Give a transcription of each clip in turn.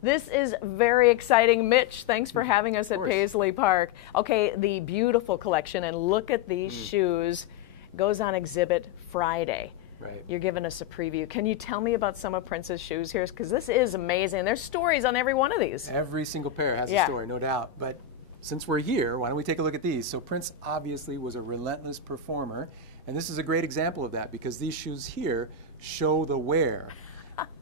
This is very exciting. Mitch, thanks for having us at Paisley Park. Okay, the beautiful collection, and look at these shoes. Goes on exhibit Friday. Right. You're giving us a preview. Can you tell me about some of Prince's shoes here? Because this is amazing. There's stories on every one of these. Every single pair has a story, no doubt. But since we're here, why don't we take a look at these? So Prince obviously was a relentless performer, and this is a great example of that because these shoes here show the wear.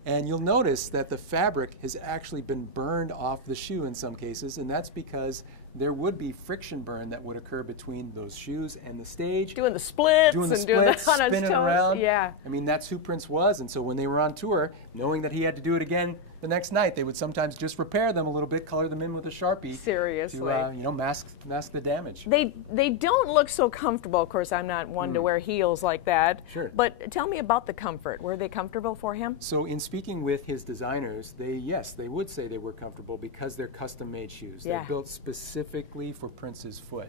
And you'll notice that the fabric has actually been burned off the shoe in some cases, and that's because there would be friction burn that would occur between those shoes and the stage. Doing the splits doing the and splits, doing the on his spinning toes. around. Yeah. I mean, that's who Prince was, and so when they were on tour, knowing that he had to do it again the next night, they would sometimes just repair them a little bit, color them in with a Sharpie. Seriously. To, you know, mask the damage. They don't look so comfortable. Of course, I'm not one to wear heels like that. Sure. But tell me about the comfort. Were they comfortable for him? So in speaking with his designers, they would say they were comfortable because they're custom-made shoes. Yeah. They're built specifically for Prince's foot.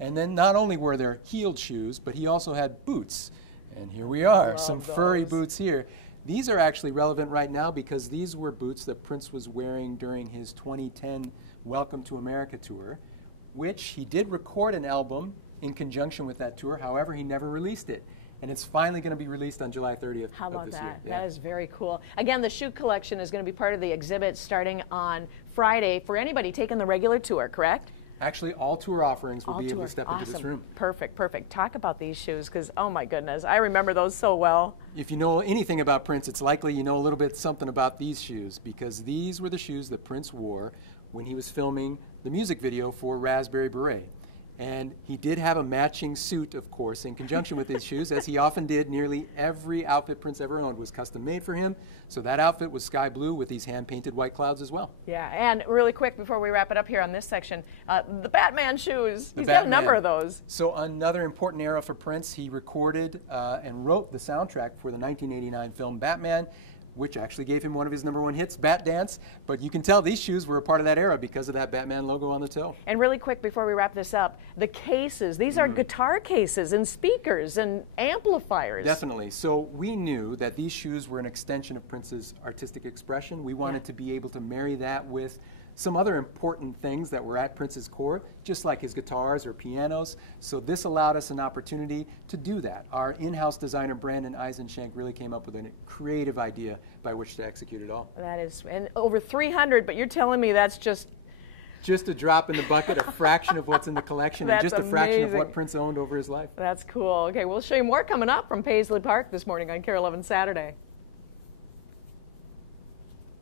And then not only were there heeled shoes, but he also had boots. And here we are, some furry boots here. These are actually relevant right now because these were boots that Prince was wearing during his 2010 Welcome to America tour, which he did record an album in conjunction with that tour. However, he never released it. And it's finally going to be released on July 30th How about of this that? year. Yeah. That is very cool. Again, the shoe collection is going to be part of the exhibit starting on Friday for anybody taking the regular tour, correct? Actually, all tour offerings will be able to step into this room. Perfect, perfect. Talk about these shoes because, oh my goodness, I remember those so well. If you know anything about Prince, it's likely you know a little bit something about these shoes because these were the shoes that Prince wore when he was filming the music video for Raspberry Beret. And he did have a matching suit, of course, in conjunction with his shoes, as he often did. Nearly every outfit Prince ever owned was custom made for him. So that outfit was sky blue with these hand-painted white clouds as well. Yeah, and really quick before we wrap it up here on this section, the Batman shoes. He's got a number of those. So another important era for Prince, he recorded and wrote the soundtrack for the 1989 film Batman, which actually gave him one of his #1 hits, Bat Dance. But you can tell these shoes were a part of that era because of that Batman logo on the toe. And really quick before we wrap this up, the cases. These are guitar cases and speakers and amplifiers. Definitely. So we knew that these shoes were an extension of Prince's artistic expression. We wanted to be able to marry that with some other important things that were at Prince's core, just like his guitars or pianos. So this allowed us an opportunity to do that. Our in-house designer, Brandon Eisenshank, really came up with a creative idea by which to execute it all. That is, and over 300, but you're telling me that's just a drop in the bucket, a fraction of what's in the collection, and just a fraction of what Prince owned over his life. That's cool. Okay, we'll show you more coming up from Paisley Park this morning on KARE 11 Saturday.